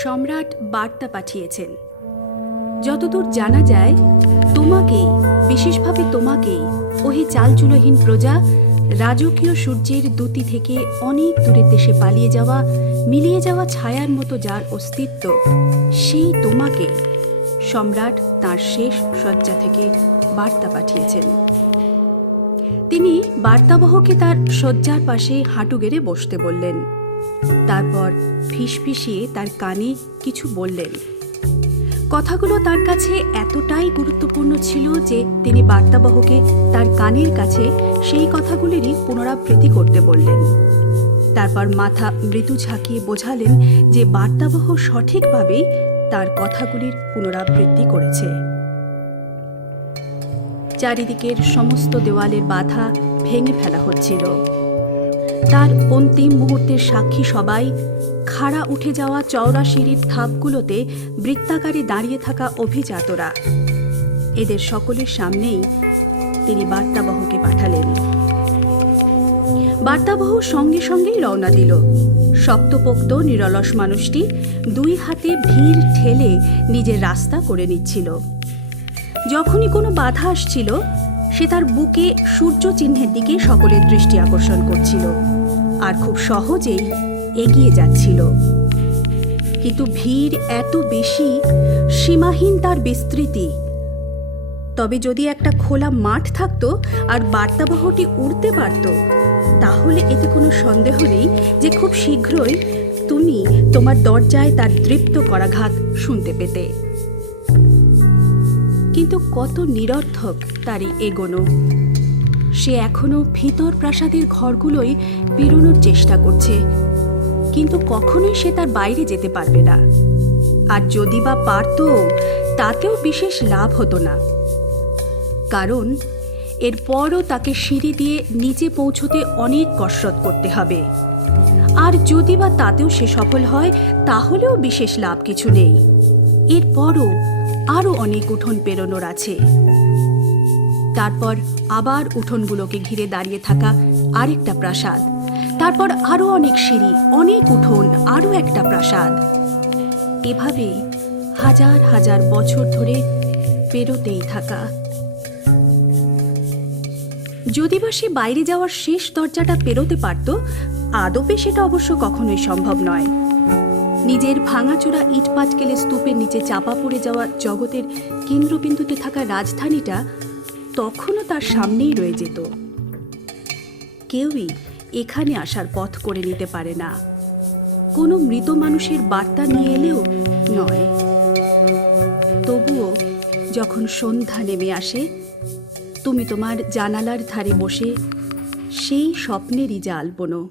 সম্রাট বার্তা পাঠিয়েছেন। যতদূর জানা যায়, তোমাকেই, বিশেষভাবে তোমাকেই, ওহে চালচুলোহীন প্রজা, রাজকীয় সূর্যের দ্যুতি থেকে অনেক দূরের দেশে পালিয়ে যাওয়া, মিলিয়ে যাওয়া ছায়ার মতো যার অস্তিত্ব, সেই তোমাকে সম্রাট তার শেষ শয্যা থেকে বার্তা পাঠিয়েছেন। তিনি বার্তাবহকে তার শয্যার পাশে হাঁটু গেড়ে বসতে বললেন। তারপর ফিসফিসিয়ে তার কানে কিছু বললেন। কথাগুলো তার কাছে এতটাই গুরুত্বপূর্ণ ছিল যে তিনি বার্তাবহকে তার কানের কাছে সেই কথাগুলিরই পুনরাবৃত্তি করতে বললেন। তারপর মাথা মৃদু ঝাঁকিয়ে বোঝালেন যে বার্তাবহ সঠিকভাবেই তার কথাগুলির পুনরাবৃত্তি করেছে। চারিদিকের সমস্ত দেওয়ালের বাধা ভেঙে ফেলা হচ্ছিল। তার অন্তিম মুহূর্তের সাক্ষী সবাই, খাড়া উঠে যাওয়া চওড়া সিঁড়ির ধাপগুলোতে বৃত্তাকারে দাঁড়িয়ে থাকা অভিজাতরা, এদের সকলের সামনেই তিনি বার্তাবহকে পাঠালেন। বার্তাবহ সঙ্গে সঙ্গেই রওনা দিল। শক্তপোক্ত নিরলস মানুষটি দুই হাতে ভিড় ঠেলে নিজের রাস্তা করে নিচ্ছিল। যখনই কোনো বাধা আসছিল, সে তার বুকে সূর্য চিহ্নের দিকে সকলের দৃষ্টি আকর্ষণ করছিল আর খুব সহজেই এগিয়ে যাচ্ছিল। কিন্তু ভিড় এত বেশি, সীমাহীন তার বিস্তৃতি। তবে যদি একটা খোলা মাঠ থাকতো আর বার্তাবহটি উড়তে পারত, তাহলে এতে কোনো সন্দেহ নেই যে খুব শীঘ্রই তুমি তোমার দরজায় তার দৃপ্ত করাঘাত শুনতে পেতে। কিন্তু কত নিরর্থক তারই এগোনো। সে এখনো ভিতর প্রাসাদের ঘরগুলোই পেরোনোর চেষ্টা করছে, কিন্তু কখনোই সে তার বাইরে যেতে পারবে না। আর যদি বা পারত, তাতেও বিশেষ লাভ হতো না, কারণ এরপরও তাকে সিঁড়ি দিয়ে নিচে পৌঁছতে অনেক কসরত করতে হবে। আর যদি বা তাতেও সে সফল হয়, তাহলেও বিশেষ লাভ কিছু নেই। এরপরও আরও অনেক উঠোন পেরোনোর আছে। তারপর আবার উঠোনগুলোকে ঘিরে দাঁড়িয়ে থাকা আরেকটা প্রাসাদ, তারপর আরও অনেক সিঁড়ি, অনেক উঠোন, আরও একটা প্রাসাদ। এভাবেই হাজার হাজার বছর ধরে পেরোতেই থাকা। যদি বা সে বাইরে যাওয়ার শেষ দরজাটা পেরোতে পারত, আদপে সেটা অবশ্য কখনোই সম্ভব নয়। নিজের ভাঙাচোরা ইটপাটকেলে স্তূপের নিচে চাপা পড়ে যাওয়া জগতের কেন্দ্রবিন্দুতে থাকা রাজধানীটা তখনও তার সামনেই রয়ে যেত। কেউই এখানে আসার পথ করে নিতে পারে না, কোনো মৃত মানুষের বার্তা নিয়ে এলেও নয়। তবুও যখন সন্ধ্যা নেমে আসে, তুমি তোমার জানালার ধারে বসে সেই স্বপ্নেরই জাল বোনো।